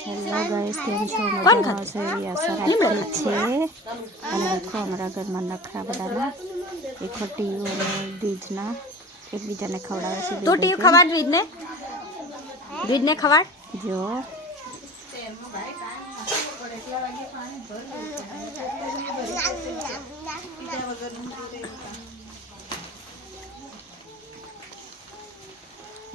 Hello guys, કેમ છો? મજામાં છો? આશા રાખીએ છે. અને દેખો અમારા ઘરમાં નખરા બધાના દેખો ટીયુ અને દીજના એકબીજાને ખવડાવે છે. તું ટીયુ ખવાડ રીતને ખવાડ જો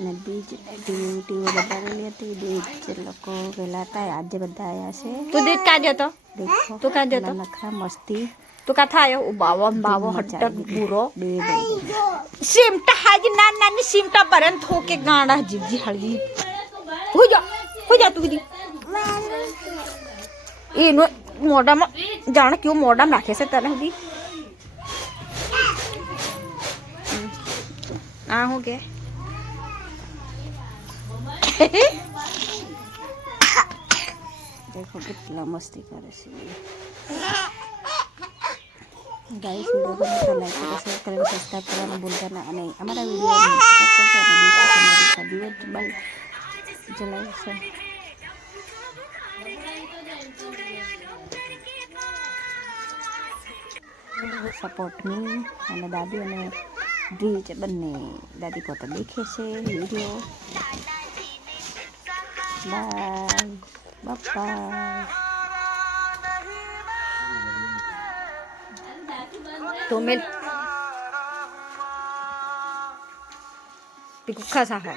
ને બીજ ટીવી બતાવેલી હતી. બીજ લોકો વહેલા હતા, આજે બધા આવ્યા છે. તું દીદ કાઢ્યો તો દેખો તું કાઢ્યો તો નખરા મસ્તી તું કા થાયો બાવો બાવો હટક બુરો બે સિમટા હાજી નાની સિમટા પરન થોકે ગાંડા જીજી હળવી હો જા તું દી એનો મોઢામાં જાણે કેવું મોઢામાં નાખે છે તને સુધી આ હું કે देखो कितना मस्ती करे છે. गाइस, वीडियो को तो लाइक करो, शेयर करो, सब्सक्राइब करना भूलता ना नहीं. हमारा वीडियो जलाए છે. સપોર્ટ મી અને દાદી અને ડ્રીચ બંને દાદી પોતે દેખે છે વિડીયો. Bye bye. तो मैं पिकुखा सा है